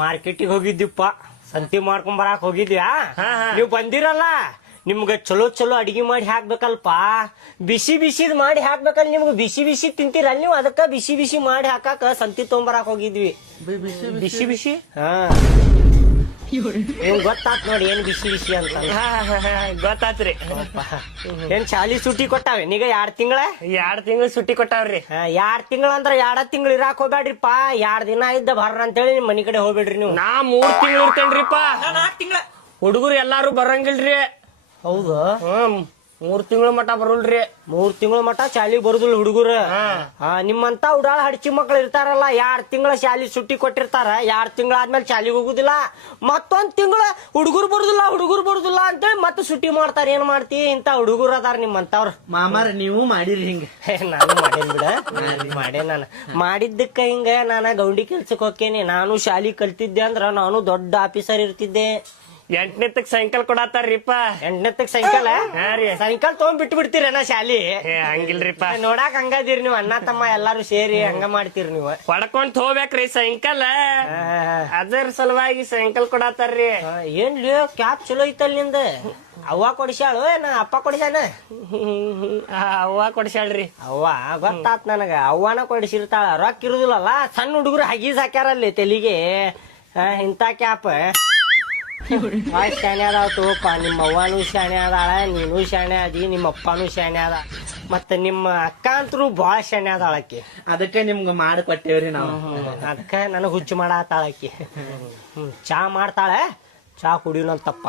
ಮಾರ್ಕೆಟಿಗೆ ಹೋಗಿದ್ದಿಪ್ಪ, ಸಂತಿ ಮಾಡ್ಕೊಂಡ್ ಬರಾಕ್ ಹೋಗಿದ್ಯಾ? ನೀವ್ ಬಂದಿರಲ್ಲ, ನಿಮ್ಗ ಚಲೋ ಚಲೋ ಅಡಿಗೆ ಮಾಡಿ ಹಾಕ್ಬೇಕಲ್ಪ. ಬಿಸಿ ಬಿಸಿದ್ ಮಾಡಿ ಹಾಕ್ಬೇಕಲ್ಲ, ನಿಮ್ಗ ಬಿಸಿ ಬಿಸಿ ತಿಂತೀರಲ್ಲ ನೀವು, ಅದಕ್ಕ ಬಿಸಿ ಬಿಸಿ ಮಾಡಿ ಹಾಕಾಕ ಸಂತಿ ತಗೊಂಬರಾಕ್ ಹೋಗಿದ್ವಿ. ಬಿಸಿ ಬಿಸಿ ನಿಮ್ಗ್ ಗೊತ್ತಾತ್ ನೋಡಿ ಏನ್ ಬಿಸಿ ಬಿಸಿ ಅಂತ. ಗೊತ್ತಾತ್ರಿ. ಏನ್ ಶಾಲಿ ಸುಟ್ಟಿ ಕೊಟ್ಟಾವೆ ನೀಗ 2 ತಿಂಗಳ? 2 ತಿಂಗಳು ಸುಟ್ಟಿ ಕೊಟ್ಟಾವ್ರಿ. 2 ತಿಂಗಳ ಅಂದ್ರ 2 ತಿಂಗಳು ಇರಾಕ್ ಹೋಗ್ಬೇಡ್ರಿಪ್ಪ. 2 ದಿನ ಇದ್ದ ಬರ್ರ ಅಂತೇಳಿ ನಿಮ್ ಮನಿ ಕಡೆ ಹೋಗ್ಬೇಡ್ರಿ ನೀವು. ನಾ 3 ತಿಂಗಳು ಇರ್ತೇನ್ರಿಪ್ಪ. 4 ತಿಂಗಳ ಹುಡುಗರು ಎಲ್ಲಾರು ಬರಂಗಿಲ್ರಿ. ಹೌದು, 3 ತಿಂಗಳ ಮಟ ಬರುಲ್ರಿ. 3 ತಿಂಗಳ ಮಟ ಶಾಲಿಗೆ ಬರುದಿಲ್ಲ ಹುಡುಗರು. ನಿಮ್ಮಂತ ಉಡಾಳ ಹಡ್ಚಿ ಮಕ್ಳು ಇರ್ತಾರಲ್ಲ, 2 ತಿಂಗಳ ಶಾಲಿ ಸುಟ್ಟಿ ಕೊಟ್ಟಿರ್ತಾರ, 2 ತಿಂಗಳ ಆದ್ಮೇಲೆ ಶಾಲಿಗೆ ಹೋಗುದಿಲ್ಲ. ಮತ್ತೊಂದ್ ತಿಂಗಳ ಹುಡುಗರು ಬರುದಿಲ್ಲ ಅಂತೇಳಿ ಮತ್ತೆ ಸುಟ್ಟಿ ಮಾಡ್ತಾರ. ಏನ್ ಮಾಡ್ತಿ, ಇಂತ ಹುಡುಗರು ಅದಾರ ನಿಮ್ಮಂತವ್ರ. ಮಾಮಾರ ನೀವು ಮಾಡಿರಿ ಹಿಂಗ? ನಾನು ಮಾಡೇನ್ ಬಿಡ, ನಾನು ಮಾಡಿದ್ದಕ್ಕ ಹಿಂಗ. ನಾನ ಗೌಂಡಿ ಕೆಲ್ಸಕ್ ಹೋಗ್ತೇನೆ. ನಾನು ಶಾಲಿ ಕಲ್ತಿದ್ದೆ ಅಂದ್ರ ನಾನು ದೊಡ್ಡ ಆಫೀಸರ್ ಇರ್ತಿದ್ದೆ. 8ನೇತಕ್ ಸೈಕಲ್ ಕೊಡತ್ತಾರ್ರಿಪ್ಪ. 8ನೇತಕ್ ಸೈಕಲ್? ರೀ. ಸೈಕಲ್ ತಗೊಂಡ್ ಬಿಟ್ಟು ಬಿಡ್ತೀರೇನ ಶಾಲಿ? ಹಂಗಿಲ್ರಿಪ್ಪ. ನೋಡಾಕ್ ಹಂಗದಿರಿ ನೀವು, ಅಣ್ಣ ತಮ್ಮ ಎಲ್ಲಾರು ಸೇರಿ ಹಂಗ ಮಾಡ್ತೀರಿ ನೀವು. ಹೊಡ್ಕೊಂಡ್ ಹೋಗ್ಬೇಕ್ರಿ ಸೈಕಲ್. ಅದರ ಸಲುವಾಗಿ ಸೈಕಲ್ ಕೊಡತ್ತಾರ್ರಿ. ಏನ್ ಕ್ಯಾಪ್ ಚಲೋ ಐತಲ್ ನಿಂದ? ಅವ್ವ ಕೊಡಿಸ್ಯಾಳು ಏನ ಅಪ್ಪ ಕೊಡಿಸ್ಯಾನ? ಅವ್ವ ಕೊಡ್ಸ್ಯಾಳ್ರಿ. ಅವ್ವ ಗೊತ್ತಾತ್ ನನಗ, ಅವ್ವನ ಕೊಡಿಸಿರ್ತಾಳ. ರೊಕ್ಕ ಇರುದಿಲ್ಲಲ್ಲ, ಸಣ್ಣ ಹುಡುಗರು ಹಗೀಸ್ ಹಾಕ್ಯಾರಲ್ಲಿ ತೆಲಿಗೆ ಇಂತ ಕ್ಯಾಪ್. ಶಾಣೆ ಅದಾವ ತಗೋಪ. ನಿಮ್ಮ ಅವ್ವನೂ ಶಾಣೆ ಅದಾಳ, ನೀನು ಶಾಣೆ ಅದಿ, ನಿಮ್ಮ ಅಪ್ಪನೂ ಶಾಣೆ ಅದ, ಮತ್ತ ನಿಮ್ಮ ಅಕ್ಕ ಅಂತರೂ ಬಾಳ ಶಾಣೆ ಅದಾಳಕಿ. ಅದಕ್ಕೆ ನಿಮ್ಗ ಮಾಡಿ ಕೊಟ್ಟೇವ್ರಿ ನಾವು. ಅದಕ್ಕ ನನಗ್ ಹುಚ್ಚು ಮಾಡಾತಾಳಕಿ. ಚಾ ಮಾಡ್ತಾಳೆ, ಚಾ ಕುಡಿಯೋನಂತಪ್ಪ.